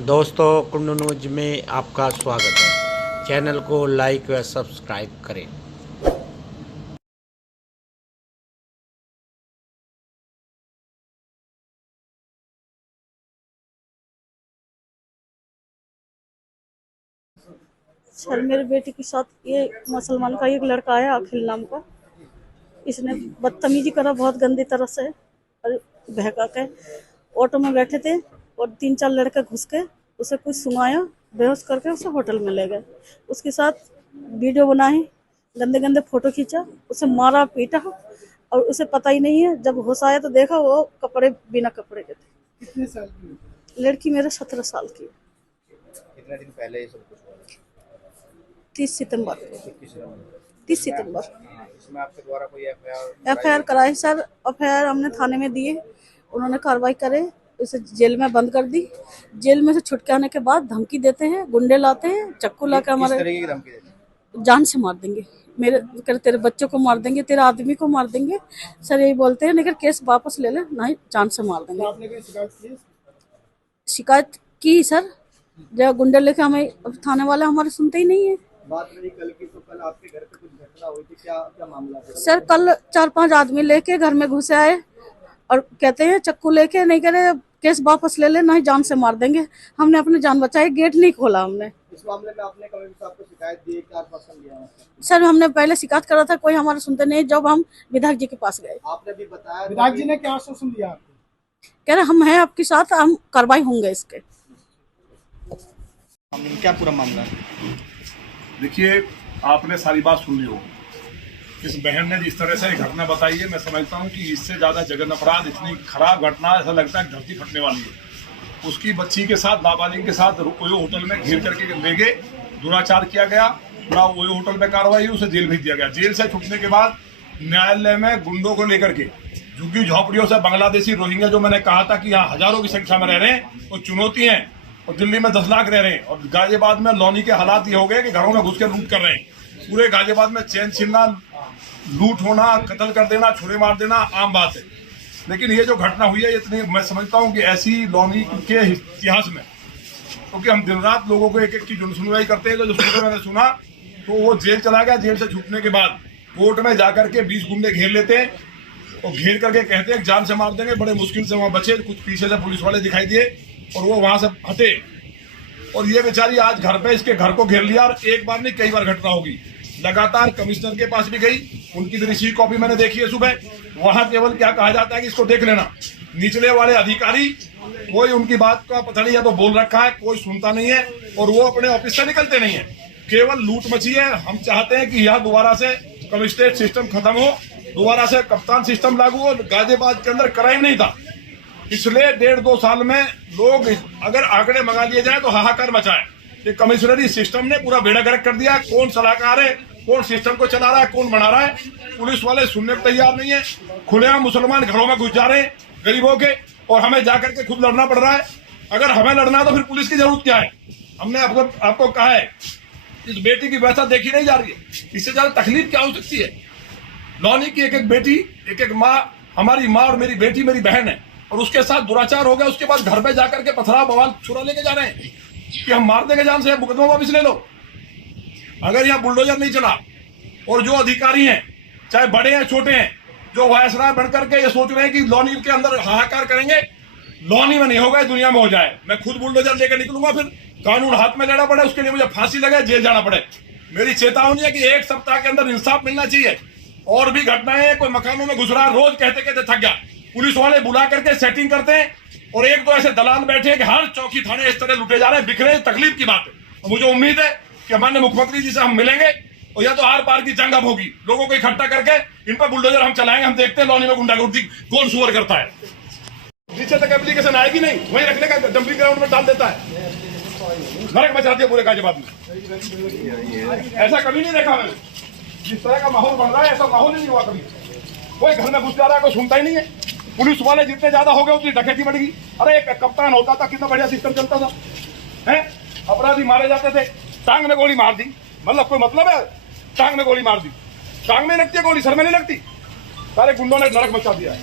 दोस्तों कुंडू न्यूज में आपका स्वागत है। चैनल को लाइक व सब्सक्राइब करें। सर मेरे बेटे के साथ ये मुसलमान का एक लड़का आया अखिल नाम का। इसने बदतमीजी करा बहुत गंदी तरह से और बहका के। ऑटो में बैठे थे और 3-4 लड़के घुस के उसे कुछ सुनाया, बेहोश करके उसे होटल में ले गए। उसके साथ वीडियो बनाई, गंदे गंदे फोटो खींचा, उसे मारा पीटा और उसे पता ही नहीं है। जब होश आया तो देखा वो कपड़े बिना कपड़े के थे। कितने साल की? लड़की मेरे 17 साल की। कितने दिन पहले ये सब कुछ हुआ? 30 सितंबर को। 30 सितंबर। इसमें आपके द्वारा कोई एफआईआर कराई सर। एफआईआर हमने थाने में दिए, उन्होंने कार्रवाई करे, उसे जेल में बंद कर दी। जेल में से छुट के आने के बाद धमकी देते हैं, गुंडे लाते हैं, चक्कू लाके किस हमारे तरीके की धमकी देते हैं? जान से मार देंगे, मेरे तेरे बच्चों को मार देंगे, तेरे आदमी को मार देंगे सर, यही बोलते हैं। लेकिन केस वापस ले ले, नहीं जान से मार देंगे। आपने कोई शिकायत की? शिकायत की सर, जब गुंडे लेके हमें थाने वाले हमारे सुनते ही नहीं है। बात रही कल की, तो कल आपके घर पे कुछ घटना हुई थी, क्या क्या मामला था? सर कल 4-5 आदमी लेके घर में घुसे आए और कहते हैं चक्कू लेके, नहीं कह रहे केस वापस ले ले, नहीं जान से मार देंगे। हमने अपनी जान बचाई, गेट नहीं खोला हमने। इस मामले में आपने कमिश्नर साहब को शिकायत दी, क्या आश्वासन दिया? सर हमने पहले शिकायत करा था, कोई हमारे सुनते नहीं। जब हम विधायक जी के पास गए, आपने भी बताया विधायक जी ने क्या आश्वासन दिया आपको? कह रहे हम हैं आपके साथ, हम कार्रवाई होंगे इसके। क्या पूरा मामला है? देखिए, आपने सारी बात सुन ली हो। इस बहन ने जिस तरह से घटना बताई है, मैं समझता हूँ कि इससे ज़्यादा जघन्य अपराध, इतनी खराब घटना, ऐसा लगता है धरती फटने वाली है। उसकी बच्ची के साथ, नाबालिग के साथ ओयो होटल में घेर करके ले गए, दुराचार किया गया, पूरा ओयो होटल में कार्रवाई हुई, उसे जेल भेज दिया गया। जेल से छूटने के बाद न्यायालय में गुंडों को लेकर के झुग्गी झोपड़ियों से बांग्लादेशी रोहिंग्या, जो मैंने कहा था कि यहाँ हजारों की संख्या में रह रहे हैं, वो चुनौती है। और दिल्ली में 10 लाख रह रहे हैं, और गाजियाबाद में लौनी के हालात ये हो गए कि घरों में घुस के लूट कर रहे हैं। पूरे गाजियाबाद में चैन छीनना, लूट होना, कत्ल कर देना, छुरे मार देना आम बात है। लेकिन ये जो घटना हुई है, इतनी मैं समझता हूँ कि ऐसी लौनी के इतिहास में, क्योंकि हम दिन रात लोगों को एक एक की सुनवाई करते हैं, तो जो सुनवाई मैंने सुना तो वो जेल चला गया। जेल से छूटने के बाद कोर्ट में जाकर के 20 गुंडे घेर लेते हैं और घेर करके कहते हैं जान से मार देंगे। बड़े मुश्किल से वहाँ बचे, कुछ पीछे से पुलिस वाले दिखाई दिए और वो वहां से हटे। और ये बेचारी आज घर पे, इसके घर को घेर लिया। और एक बार नहीं, कई बार घटना होगी। लगातार कमिश्नर के पास भी गई, उनकी भी रिसीव कॉपी मैंने देखी है सुबह। वहां केवल क्या कहा जाता है कि इसको देख लेना। निचले वाले अधिकारी, कोई उनकी बात का पता नहीं, या तो बोल रखा है, कोई सुनता नहीं है, और वो अपने ऑफिस से निकलते नहीं है। केवल लूट मची है। हम चाहते हैं कि यहाँ दोबारा से कमिश्नरेट सिस्टम खत्म हो, दोबारा से कप्तान सिस्टम लागू हो। गाजियाबाद के अंदर क्राइम नहीं था। पिछले 1.5-2 साल में लोग, अगर आंकड़े मंगा लिए जाए तो हाहाकार मचा है कि कमिश्नरी सिस्टम ने पूरा बेड़ा गर्क कर दिया। कौन सलाहकार है, कौन सिस्टम को चला रहा है, कौन बना रहा है, पुलिस वाले सुनने को तैयार नहीं है। खुलेआम मुसलमान घरों में घुस जा रहे हैं गरीबों के, और हमें जाकर के खुद लड़ना पड़ रहा है। अगर हमें लड़ना है तो फिर पुलिस की जरूरत क्या है? हमने आपको कहा है, इस बेटी की व्यवस्था देखी नहीं जा रही है। इससे ज्यादा तकलीफ क्या हो सकती है? लौनी की एक एक बेटी, एक एक माँ, हमारी माँ और मेरी बेटी, मेरी बहन है, और उसके साथ दुराचार हो गया। उसके बाद घर पे जाकर के पथरा बवाल छुरा लेके जा रहे हैं कि हम मार देंगे जान से, मुकदमा वापिस ले लो। अगर यहाँ बुलडोजर नहीं चला, और जो अधिकारी हैं, चाहे बड़े हैं छोटे हैं, जो वायसराय बनकर के ये सोच रहे हैं कि लौनी के अंदर हाहाकार करेंगे, लौनी में नहीं होगा, दुनिया में हो जाए। मैं खुद बुलडोजर लेकर निकलूंगा, फिर कानून हाथ में लेना पड़े, उसके लिए मुझे फांसी लगे, जेल जाना पड़े। मेरी चेतावनी है कि 1 सप्ताह के अंदर इंसाफ मिलना चाहिए। और भी घटनाएं, कोई मकानों में घुस रहा है, रोज कहते कहते थक गया। पुलिस वाले बुला करके सेटिंग करते हैं, और एक दो ऐसे दलाल बैठे हैं कि हर चौकी थाने इस तरह लुटे जा रहे हैं, बिखरे। तकलीफ की बात है। और मुझे उम्मीद है कि माननीय मुख्यमंत्री जी से हम मिलेंगे, और या तो आर पार की जंग अब होगी। लोगों को इकट्ठा करके इन पर बुलडोजर हम चलाएंगे। हम देखते हैं लौनी में गुंडागर्दी कौन सुअर करता है। नीचे तक एप्लीकेशन आएगी नहीं, वहीं रखने का, डंपिंग ग्राउंड में डाल देता है। नरक मचाती है पूरे गाजियाबाद में। ऐसा कभी नहीं देखा मैंने। जिस तरह का माहौल बन रहा है, ऐसा माहौल ही नहीं हुआ कभी। कोई घर में घुस जा रहा है, कोई सुनता ही नहीं है। पुलिस वाले जितने ज्यादा हो गए उतनी डकैती बढ़ गई। अरे एक कप्तान होता था, कितना बढ़िया सिस्टम चलता था, हैं? अपराधी मारे जाते थे, टांग में गोली मार दी, मतलब कोई मतलब है? टांग में गोली मार दी, टांग में लगती है गोली, सर में नहीं लगती। सारे गुंडों ने नरक मचा दिया है।